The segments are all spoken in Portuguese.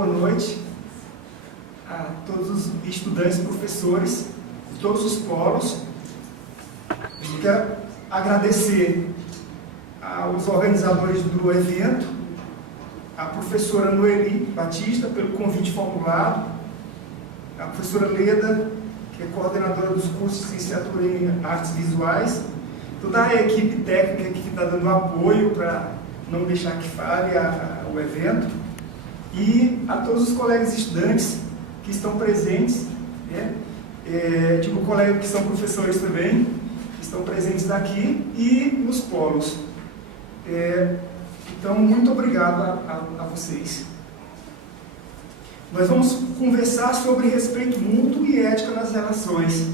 boa noite a todos os estudantes, professores de todos os polos. Eu quero agradecer aos organizadores do evento, a professora Noeli Batista pelo convite formulado, a professora Leda, que é coordenadora dos cursos de licenciatura em artes visuais, toda a equipe técnica que está dando apoio para não deixar que falhe o evento, e a todos os colegas estudantes que estão presentes, né? Digo colegas que são professores também, que estão presentes aqui e nos polos. Então, muito obrigado a vocês. Nós vamos conversar sobre respeito mútuo e ética nas relações.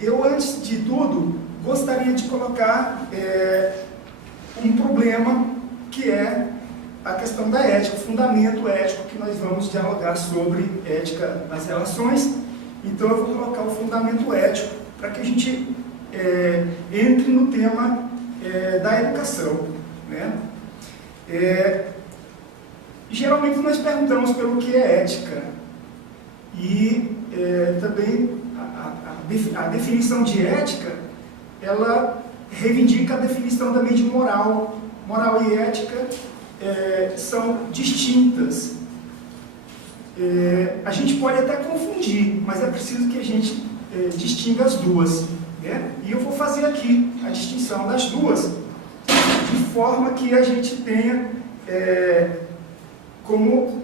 Eu, antes de tudo, gostaria de colocar um problema que é a questão da ética, o fundamento ético que nós vamos dialogar sobre ética nas relações. Então eu vou colocar o fundamento ético para que a gente entre no tema da educação, né? Geralmente nós perguntamos pelo que é ética e também a definição de ética, ela reivindica a definição também de moral. Moral e ética são distintas. A gente pode até confundir, mas é preciso que a gente distinga as duas, né? E eu vou fazer aqui a distinção das duas, de forma que a gente tenha como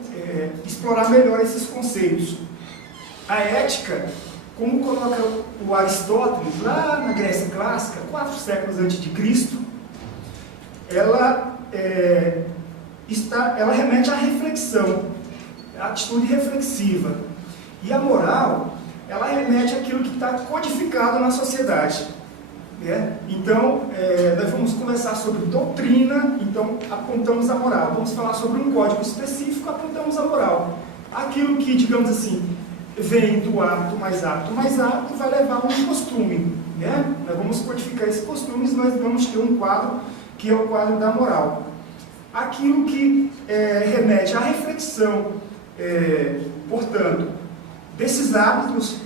explorar melhor esses conceitos. A ética, como coloca o Aristóteles, lá na Grécia Clássica, 4 séculos antes de Cristo, ela remete à reflexão, à atitude reflexiva. E a moral, ela remete àquilo que está codificado na sociedade, né? Então, nós vamos conversar sobre doutrina, então apontamos a moral. Vamos falar sobre um código específico, apontamos a moral. Aquilo que, digamos assim, vem do hábito mais hábito vai levar a um costume, né? Nós vamos codificar esses costumes, nós vamos ter um quadro que é o quadro da moral. Aquilo que remete à reflexão, portanto, desses hábitos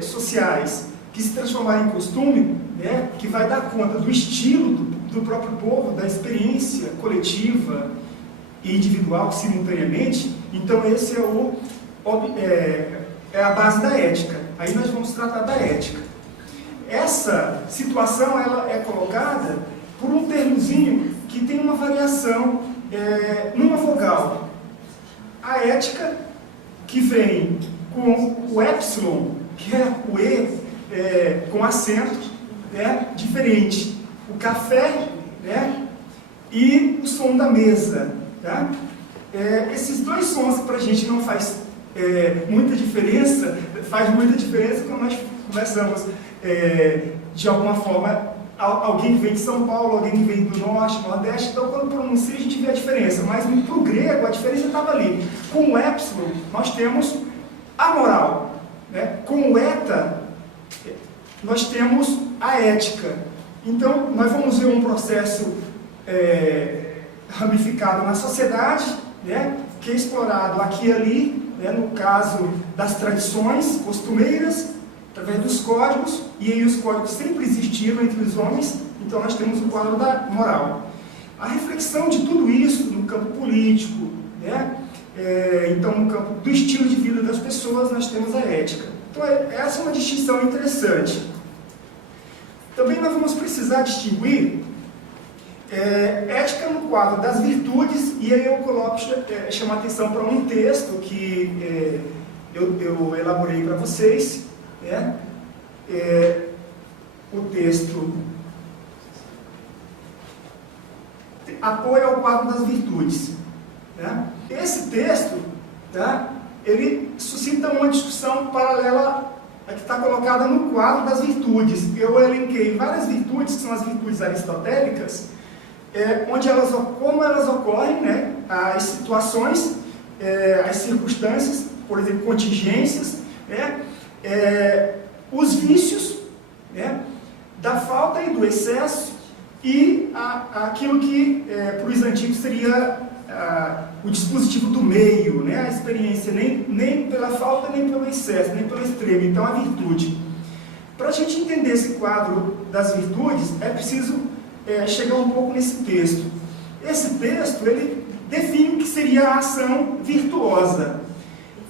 sociais que se transformarem em costume, né, que vai dar conta do estilo do próprio povo, da experiência coletiva e individual simultaneamente. Então esse é a base da ética. Aí nós vamos tratar da ética. Essa situação ela é colocada por um termozinho que tem uma variação numa vogal. A ética, que vem com o epsilon, que é o E com acento, diferente. O café, né, e o som da mesa. Tá? Esses dois sons para a gente não faz muita diferença, faz muita diferença quando nós conversamos de alguma forma. Alguém que vem de São Paulo, alguém que vem do Norte, Nordeste, então quando pronuncia a gente vê a diferença, mas para o grego a diferença estava ali. Com o epsilon nós temos a moral, né? Com o eta nós temos a ética. Então nós vamos ver um processo ramificado na sociedade, né? Que é explorado aqui e ali, né? No caso das tradições costumeiras, através dos códigos, e aí os códigos sempre existiram entre os homens, então nós temos o quadro da moral. A reflexão de tudo isso no campo político, né? Então no campo do estilo de vida das pessoas, nós temos a ética. Então essa é uma distinção interessante. Também nós vamos precisar distinguir ética no quadro das virtudes, e aí eu chamo a atenção para um texto que eu elaborei para vocês, né? O texto apoia ao quadro das virtudes, né? Esse texto, tá, ele suscita uma discussão paralela a que está colocada no quadro das virtudes. Eu elenquei várias virtudes, que são as virtudes aristotélicas, como elas ocorrem, né? As situações, as circunstâncias, por exemplo, contingências, né? Os vícios, né, da falta e do excesso, e aquilo que para os antigos seria o dispositivo do meio, né? A experiência, nem pela falta, nem pelo excesso, nem pelo extremo. Então, a virtude. Para a gente entender esse quadro das virtudes, é preciso chegar um pouco nesse texto. Esse texto, ele define o que seria a ação virtuosa.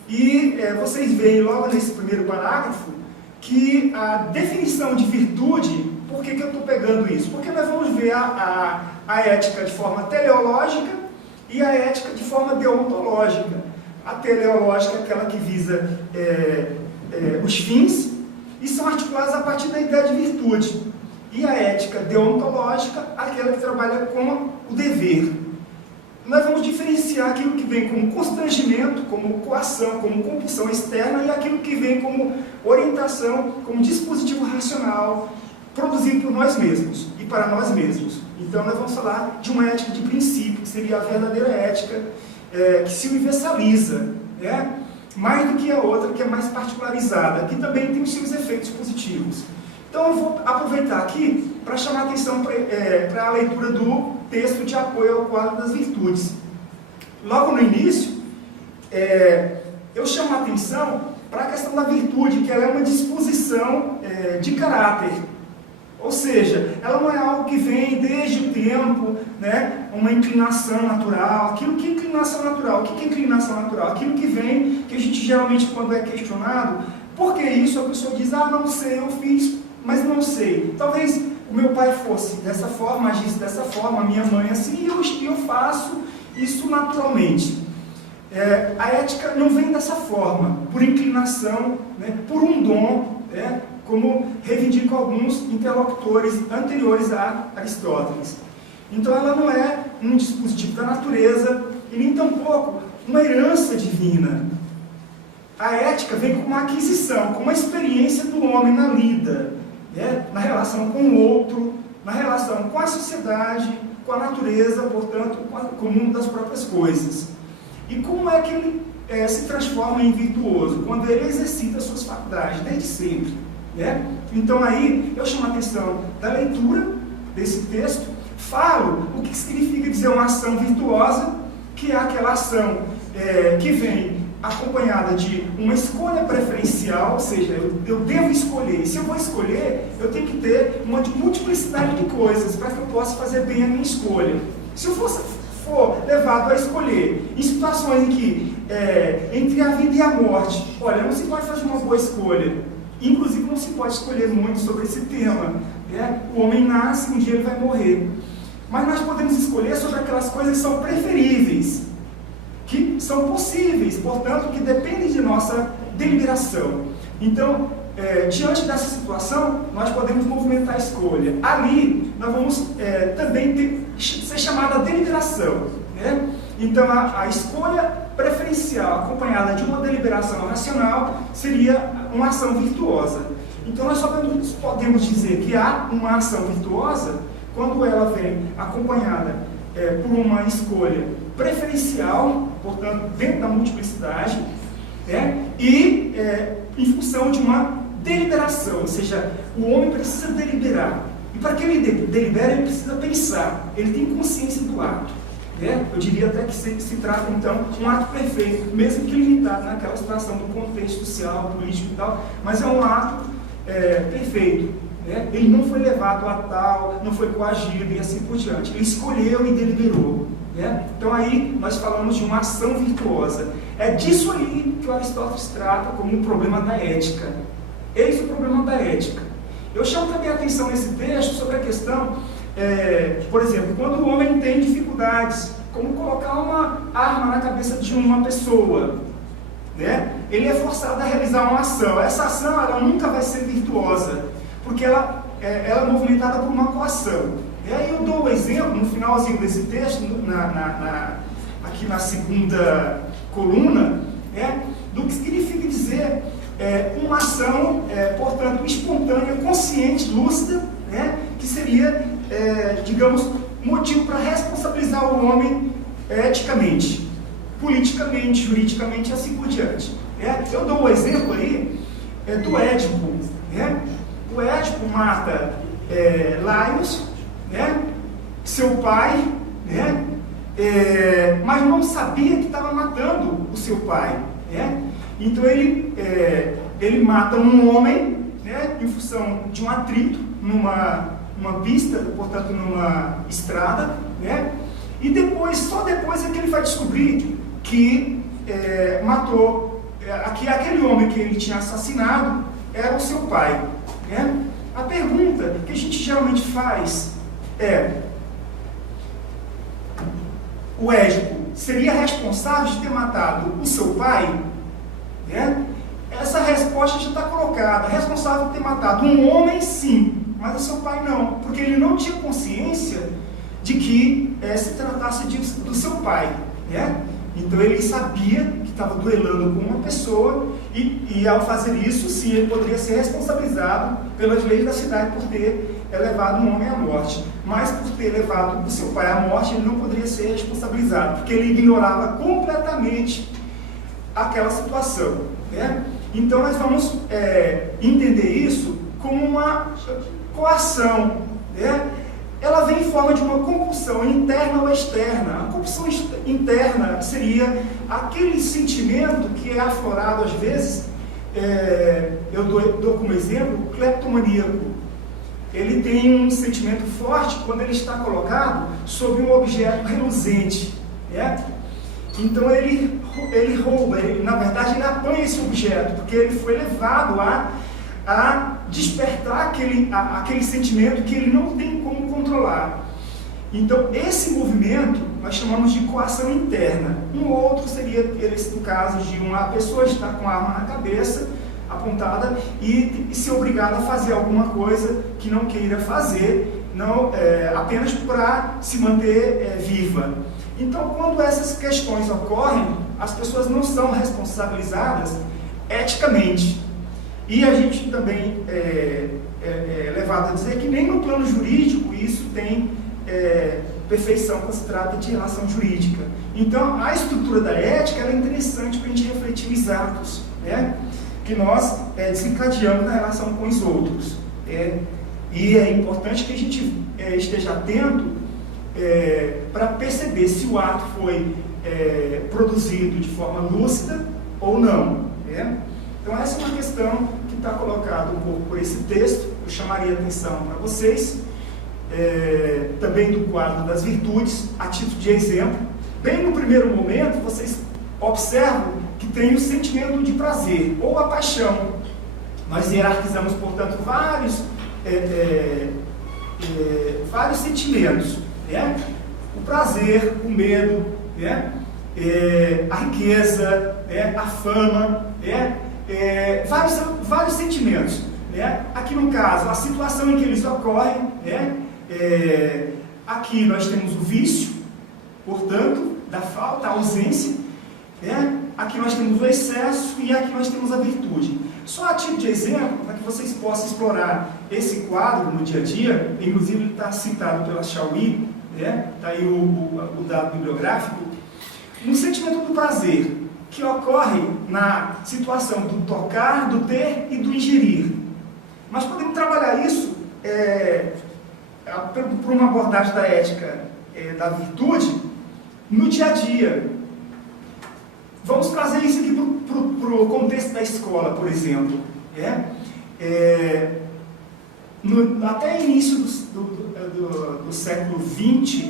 E vocês veem logo nesse primeiro parágrafo que a definição de virtude, por que eu estou pegando isso? Porque nós vamos ver a ética de forma teleológica e a ética de forma deontológica. A teleológica é aquela que visa os fins e são articuladas a partir da ideia de virtude. E a ética deontológica, aquela que trabalha com o dever. Nós vamos diferenciar aquilo que vem como constrangimento, como coação, como compulsão externa, e aquilo que vem como orientação, como dispositivo racional, produzido por nós mesmos e para nós mesmos. Então nós vamos falar de uma ética de princípio, que seria a verdadeira ética, que se universaliza, né? Mais do que a outra, que é mais particularizada, que também tem os seus efeitos positivos. Então eu vou aproveitar aqui para chamar a atenção para a leitura do texto de apoio ao quadro das virtudes. Logo no início, eu chamo a atenção para a questão da virtude, que ela é uma disposição de caráter. Ou seja, ela não é algo que vem desde o tempo, né, uma inclinação natural. Aquilo que é inclinação natural. O que é inclinação natural? Aquilo que vem, que a gente geralmente, quando é questionado, por que isso? A pessoa diz, não sei, eu fiz, mas não sei. Talvez o meu pai fosse dessa forma, agisse dessa forma, a minha mãe assim, e eu faço isso naturalmente. A ética não vem dessa forma, por inclinação, né, por um dom, né, como reivindicam alguns interlocutores anteriores a Aristóteles. Então ela não é um dispositivo da natureza, e nem tampouco uma herança divina. A ética vem como uma aquisição, como uma experiência do homem na vida, né? Na relação com o outro, na relação com a sociedade, com a natureza, portanto, com o mundo das próprias coisas. E como é que ele se transforma em virtuoso? Quando ele exercita suas faculdades, desde sempre, né? Então aí eu chamo a atenção da leitura desse texto, falo o que significa dizer uma ação virtuosa, que é aquela ação que vem acompanhada de uma escolha preferencial, ou seja, eu devo escolher. Se eu vou escolher, eu tenho que ter uma multiplicidade de coisas para que eu possa fazer bem a minha escolha. Se eu for levado a escolher em situações em que, entre a vida e a morte, olha, não se pode fazer uma boa escolha. Inclusive, não se pode escolher muito sobre esse tema, né? O homem nasce, um dia ele vai morrer. Mas nós podemos escolher sobre aquelas coisas que são preferíveis, que são possíveis, portanto, que dependem de nossa deliberação. Então, diante dessa situação, nós podemos movimentar a escolha. Ali, nós vamos também ser chamada a deliberação, né? Então, a escolha preferencial, acompanhada de uma deliberação racional, seria uma ação virtuosa. Então, nós só podemos dizer que há uma ação virtuosa quando ela vem acompanhada por uma escolha preferencial, portanto, dentro da multiplicidade, né? E em função de uma deliberação, ou seja, o homem precisa deliberar. E para que ele delibere, ele precisa pensar, ele tem consciência do ato. Eu diria até que se trata, então, de um ato perfeito, mesmo que limitado naquela situação do contexto social, político e tal, mas é um ato perfeito. Ele não foi levado a tal, não foi coagido e assim por diante. Ele escolheu e deliberou. Então aí nós falamos de uma ação virtuosa. É disso aí que o Aristóteles trata como um problema da ética. Esse é o problema da ética. Eu chamo também a atenção nesse texto sobre a questão, por exemplo, quando o homem tem dificuldades, como colocar uma arma na cabeça de uma pessoa, né? Ele é forçado a realizar uma ação. Essa ação ela nunca vai ser virtuosa, porque ela é movimentada por uma coação. E aí eu dou o exemplo, no finalzinho desse texto, aqui na segunda coluna, do que significa dizer uma ação, portanto, espontânea, consciente, lúcida, que seria, digamos, motivo para responsabilizar o homem eticamente, politicamente, juridicamente e assim por diante. Eu dou o exemplo aí do Édipo. O Édipo mata Laios, seu pai, mas não sabia que estava matando o seu pai, né? Então ele mata um homem, né, em função de um atrito numa pista, portanto numa estrada, né? E só depois é que ele vai descobrir que matou, que aquele homem que ele tinha assassinado era o seu pai, né? A pergunta que a gente geralmente faz é: o Édipo seria responsável de ter matado o seu pai? Né? Essa resposta já está colocada. Responsável por ter matado um homem, sim, mas o seu pai não, porque ele não tinha consciência de que se tratasse do seu pai, né? Então ele sabia que estava duelando com uma pessoa e ao fazer isso, sim, ele poderia ser responsabilizado pelas leis da cidade por ter levado um homem à morte. Mas por ter levado o seu pai à morte, ele não poderia ser responsabilizado, porque ele ignorava completamente aquela situação, né? Então nós vamos entender isso como uma coação, né? Ela vem em forma de uma compulsão interna ou externa. A compulsão interna seria aquele sentimento que é aflorado às vezes, eu dou como exemplo o cleptomaníaco. Ele tem um sentimento forte quando ele está colocado sobre um objeto reluzente, né? Então ele rouba, na verdade ele apanha esse objeto, porque ele foi levado a despertar aquele sentimento que ele não tem como controlar. Então esse movimento nós chamamos de coação interna. Um outro seria esse, no caso de uma pessoa estar com a arma na cabeça apontada e ser obrigada a fazer alguma coisa que não queira fazer, não, apenas para se manter viva. Então, quando essas questões ocorrem, as pessoas não são responsabilizadas eticamente. E a gente também é levado a dizer que nem no plano jurídico isso tem perfeição quando se trata de relação jurídica. Então, a estrutura da ética é interessante para a gente refletir os atos, né, que nós desencadeamos na relação com os outros. E é importante que a gente esteja atento para perceber se o ato foi produzido de forma lúcida ou não, né? Então essa é uma questão que está colocada um pouco por esse texto. Eu chamaria a atenção para vocês, também do quadro das virtudes, a título de exemplo. Bem no primeiro momento, vocês observam que tem o sentimento de prazer, ou a paixão. Nós hierarquizamos, portanto, vários sentimentos, né? O prazer, o medo, né? A riqueza, né? A fama, né? Vários sentimentos, né? Aqui no caso, a situação em que eles ocorrem, né? Aqui nós temos o vício, portanto, da falta, a ausência, né? Aqui nós temos o excesso e aqui nós temos a virtude. Só a título de exemplo, para que vocês possam explorar esse quadro no dia a dia, inclusive ele está citado pela Chauí, né? Está aí o dado bibliográfico. No sentimento do prazer, que ocorre na situação do tocar, do ter e do ingerir. Mas podemos trabalhar isso por uma abordagem da ética da virtude no dia a dia. Vamos trazer isso aqui para o contexto da escola, por exemplo. Até início do século XX,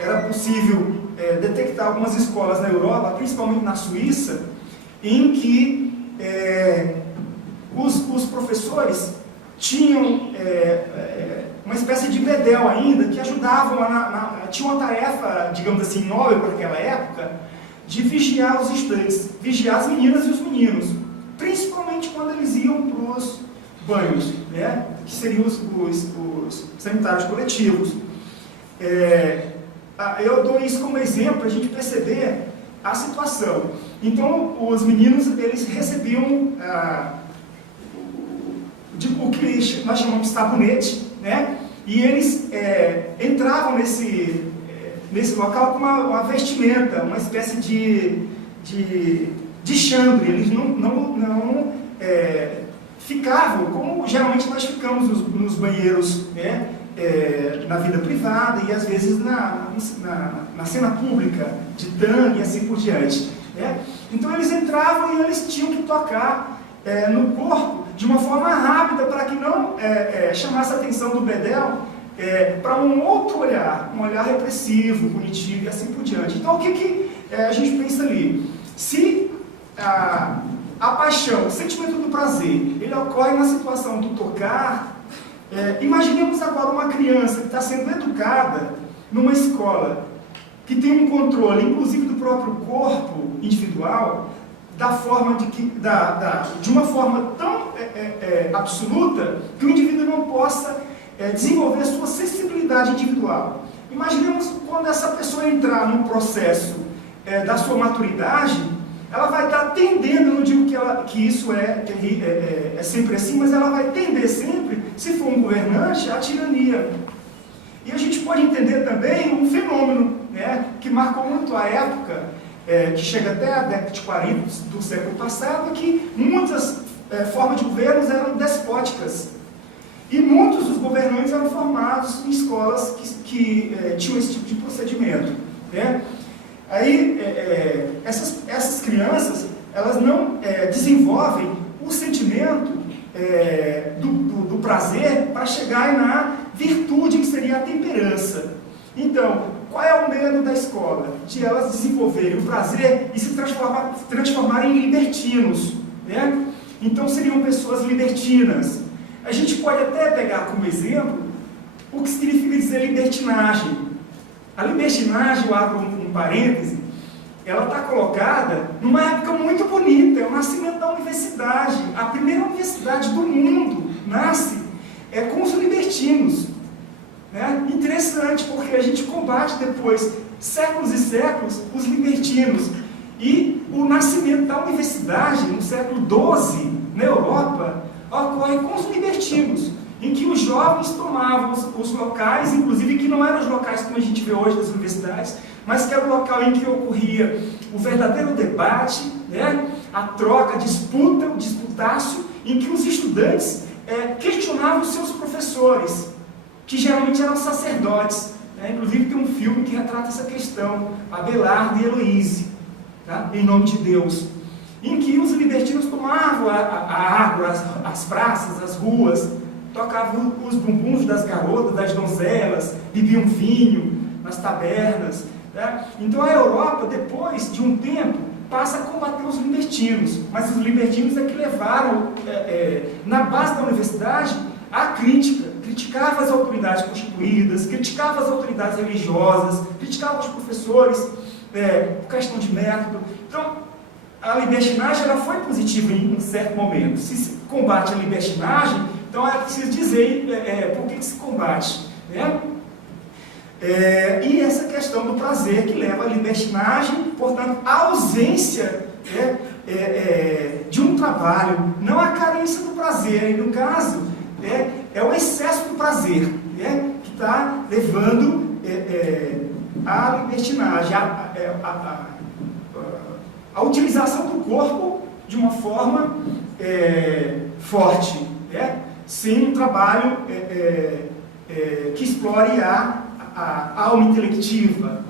era possível detectar algumas escolas na Europa, principalmente na Suíça, em que os professores tinham uma espécie de bedel ainda, que ajudavam tinha uma tarefa, digamos assim, nobre para aquela época, de vigiar os estudantes, vigiar as meninas e os meninos, principalmente quando eles iam para os banhos, né, que seriam os sanitários coletivos. Eu dou isso como exemplo para a gente perceber a situação. Então, os meninos, eles recebiam o que nós chamamos de sabonete, né? E eles entravam nesse local com uma vestimenta, uma espécie de chambre. Eles não ficavam como geralmente nós ficamos nos banheiros, né? na vida privada e às vezes na cena pública, de tango e assim por diante. Então eles entravam e eles tinham que tocar no corpo de uma forma rápida para que não chamasse a atenção do bedel para um outro olhar, um olhar repressivo, punitivo e assim por diante. Então o que a gente pensa ali? Se a paixão, o sentimento do prazer, ele ocorre na situação do tocar, imaginemos agora uma criança que está sendo educada numa escola que tem um controle, inclusive do próprio corpo individual, de uma forma tão absoluta que o indivíduo não possa desenvolver a sua sensibilidade individual. Imaginemos quando essa pessoa entrar num processo da sua maturidade, ela vai estar tendendo, eu não digo que isso é sempre assim, mas ela vai tender sempre, se for um governante, à tirania. E a gente pode entender também um fenômeno que marcou muito a época, que chega até a década de 40 do século passado, que muitas formas de governos eram despóticas. E muitos dos governantes eram formados em escolas que tinham esse tipo de procedimento. Aí, essas crianças, elas não desenvolvem o sentimento do prazer para chegar na virtude que seria a temperança. Então, qual é o medo da escola? De elas desenvolverem o prazer e se transformarem em libertinos. Então, seriam pessoas libertinas. A gente pode até pegar como exemplo o que significa dizer libertinagem. A libertinagem, eu abro um parêntese, ela está colocada numa época muito bonita, é o nascimento da universidade. A primeira universidade do mundo nasce com os libertinos. Interessante, porque a gente combate depois, séculos e séculos, os libertinos. E o nascimento da universidade, no século XII, na Europa, ocorre com os libertinos, em que os jovens tomavam os locais, inclusive que não eram os locais como a gente vê hoje das universidades, mas que era o local em que ocorria o verdadeiro debate, a troca, a disputa, o disputácio, em que os estudantes questionavam os seus professores, que geralmente eram sacerdotes. Inclusive tem um filme que retrata essa questão, Abelardo e Heloíse, em nome de Deus, em que os libertinos tomavam a água, as praças, as ruas, tocavam os bumbuns das garotas, das donzelas, bebiam vinho nas tabernas. Então a Europa, depois de um tempo, passa a combater os libertinos, mas os libertinos é que levaram, na base da universidade, a crítica. Criticava as autoridades constituídas, criticava as autoridades religiosas, criticava os professores, por questão de método. Então, a libertinagem ela foi positiva em um certo momento. Se combate a libertinagem, então é preciso dizer por que se combate. E essa questão do prazer que leva à libertinagem, portanto, a ausência de um trabalho, não a carência do prazer, e no caso, é o excesso do prazer que está levando à libertinagem, a utilização do corpo de uma forma forte, sem um trabalho que explore a alma intelectiva.